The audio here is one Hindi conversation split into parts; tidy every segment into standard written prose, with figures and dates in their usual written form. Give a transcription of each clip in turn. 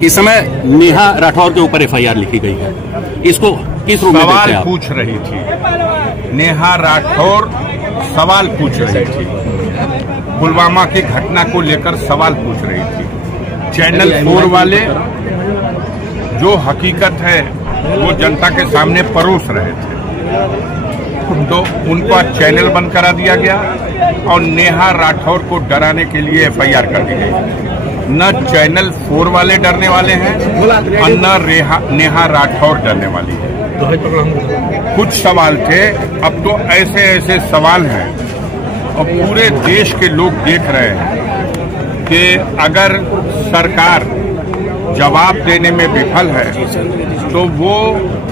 इस समय नेहा राठौर के ऊपर एफआईआर लिखी गई है, इसको किस रूप में देखते हैं आप? सवाल पूछ रही थी नेहा राठौर, सवाल पूछ रही थी पुलवामा की घटना को लेकर सवाल पूछ रही थी। चैनल 4 वाले जो हकीकत है वो जनता के सामने परोस रहे थे, तो उनका चैनल बंद करा दिया गया और नेहा राठौर को डराने के लिए एफआईआर कर दी गई। न चैनल 4 वाले डरने वाले हैं और न नेहा राठौर डरने वाली है। कुछ सवाल थे, अब तो ऐसे ऐसे सवाल हैं और पूरे देश के लोग देख रहे हैं कि अगर सरकार जवाब देने में विफल है तो वो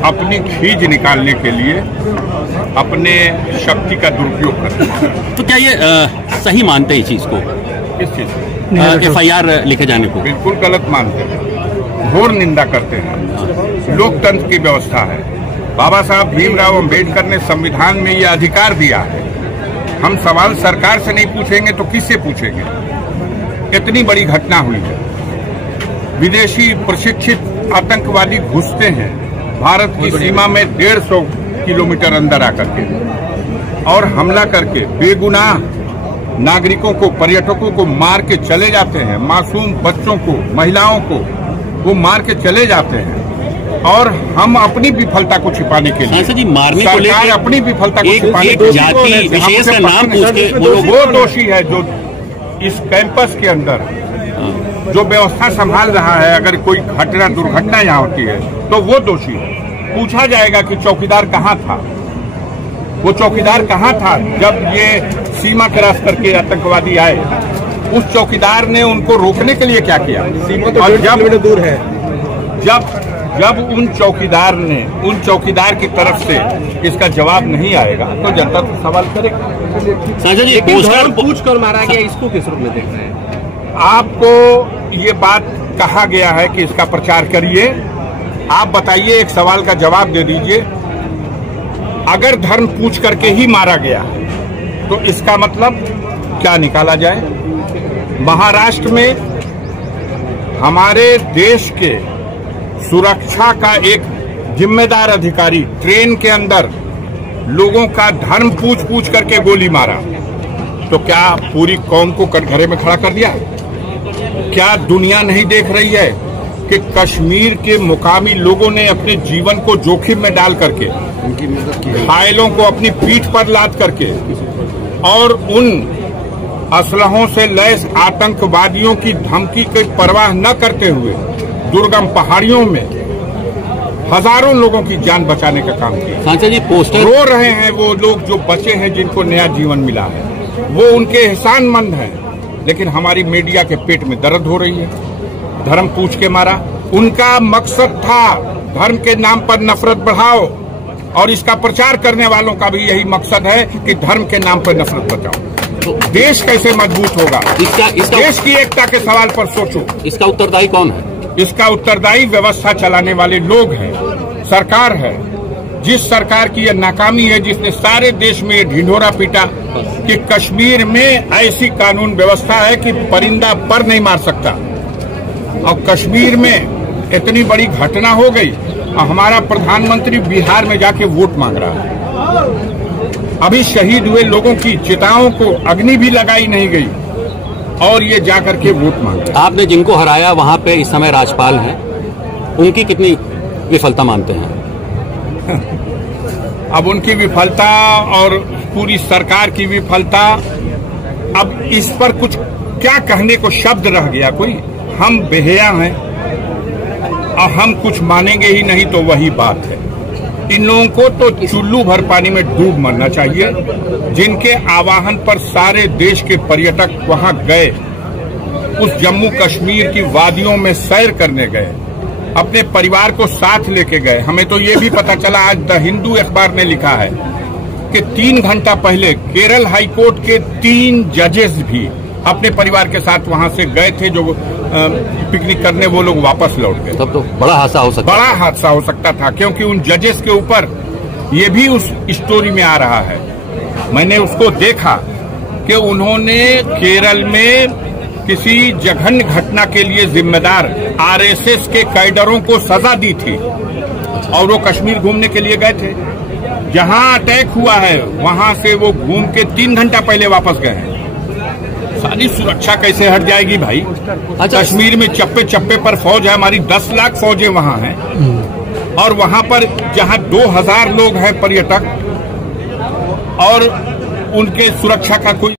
अपनी खींच निकालने के लिए अपने शक्ति का दुरुपयोग करते हैं। तो क्या ये सही मानते हैं इस चीज को? किस चीज को? एफआईआर लिखे जाने को बिल्कुल गलत मानते हैं, घोर निंदा करते हैं। लोकतंत्र की व्यवस्था है, बाबा साहब भीमराव अंबेडकर ने संविधान में ये अधिकार दिया है। हम सवाल सरकार से नहीं पूछेंगे तो किससे पूछेंगे? इतनी बड़ी घटना हुई है, विदेशी प्रशिक्षित आतंकवादी घुसते हैं भारत की सीमा में 150 किलोमीटर अंदर आकर के और हमला करके बेगुनाह नागरिकों को, पर्यटकों को मार के चले जाते हैं। मासूम बच्चों को, महिलाओं को वो मार के चले जाते हैं और हम अपनी विफलता को छिपाने के लिए जी मारने को लेकर अपनी विफलता को छिपाने के लिए वो दोषी है जो इस कैंपस के अंदर जो व्यवस्था संभाल रहा है। अगर कोई घटना दुर्घटना यहाँ होती है तो वो दोषी है। पूछा जाएगा कि चौकीदार कहाँ था, वो चौकीदार कहाँ था जब ये सीमा क्रॉस करके आतंकवादी आए? उस चौकीदार ने उनको रोकने के लिए क्या किया? और जब दूर है, जब उन चौकीदार की तरफ से इसका जवाब नहीं आएगा तो जनता तो सवाल करेगी। संजय जी, पूछ कर मारा गया, इसको किस रूप में देख रहे हैं? आपको ये बात कहा गया है कि इसका प्रचार करिए। आप बताइए, एक सवाल का जवाब दे दीजिए। अगर धर्म पूछ करके ही मारा गया तो इसका मतलब क्या निकाला जाए? महाराष्ट्र में हमारे देश के सुरक्षा का एक जिम्मेदार अधिकारी ट्रेन के अंदर लोगों का धर्म पूछ करके गोली मारा, तो क्या पूरी कौम को कटघरे में खड़ा कर दिया? क्या दुनिया नहीं देख रही है कि कश्मीर के मुकामी लोगों ने अपने जीवन को जोखिम में डाल करके, घायलों को अपनी पीठ पर लाद करके और उन असलहों से लैस आतंकवादियों की धमकी की परवाह न करते हुए दुर्गम पहाड़ियों में हजारों लोगों की जान बचाने का काम किया। सांसद जी, पोस्टर रो रहे हैं वो लोग जो बचे हैं, जिनको नया जीवन मिला है, वो उनके एहसानमंद हैं। लेकिन हमारी मीडिया के पेट में दर्द हो रही है। धर्म पूछ के मारा, उनका मकसद था धर्म के नाम पर नफरत बढ़ाओ और इसका प्रचार करने वालों का भी यही मकसद है कि धर्म के नाम पर नफरत बचाओ। तो देश कैसे मजबूत होगा? इसका देश की एकता के सवाल पर सोचो। इसका उत्तरदायी कौन है? इसका उत्तरदायी व्यवस्था चलाने वाले लोग हैं, सरकार है। जिस सरकार की यह नाकामी है, जिसने सारे देश में ये ढिंढोरा पीटा कि कश्मीर में ऐसी कानून व्यवस्था है कि परिंदा पर नहीं मार सकता, और कश्मीर में इतनी बड़ी घटना हो गई और हमारा प्रधानमंत्री बिहार में जाके वोट मांग रहा है। अभी शहीद हुए लोगों की चिताओं को अग्नि भी लगाई नहीं गई और ये जाकर के वोट मांग रहा है। आपने जिनको हराया वहां पे इस समय राज्यपाल हैं, उनकी कितनी विफलता मानते हैं? अब उनकी विफलता और पूरी सरकार की विफलता, अब इस पर कुछ क्या कहने को शब्द रह गया कोई? हम बेहया हैं और हम कुछ मानेंगे ही नहीं, तो वही बात है। इन लोगों को तो चुल्लू भर पानी में डूब मरना चाहिए। जिनके आह्वान पर सारे देश के पर्यटक वहां गए, उस जम्मू कश्मीर की वादियों में सैर करने गए, अपने परिवार को साथ लेके गए। हमें तो ये भी पता चला, आज द हिंदू अखबार ने लिखा है कि 3 घंटा पहले केरल हाईकोर्ट के 3 जजेस भी अपने परिवार के साथ वहां से गए थे, जो पिकनिक करने, वो लोग वापस लौट गए। तब तो बड़ा हादसा हो सकता था, क्योंकि उन जजेस के ऊपर ये भी उस स्टोरी में आ रहा है। मैंने उसको देखा कि उन्होंने केरल में किसी जघन्य घटना के लिए जिम्मेदार आरएसएस के कैडरों को सजा दी थी और वो कश्मीर घूमने के लिए गए थे। जहां अटैक हुआ है वहां से वो घूम के 3 घंटा पहले वापस गए हैं। सारी सुरक्षा कैसे हट जाएगी भाई? अच्छा, कश्मीर में चप्पे चप्पे पर फौज है, हमारी 10 लाख फौजें वहां हैं और वहां पर जहां 2000 लोग हैं पर्यटक और उनके सुरक्षा का कोई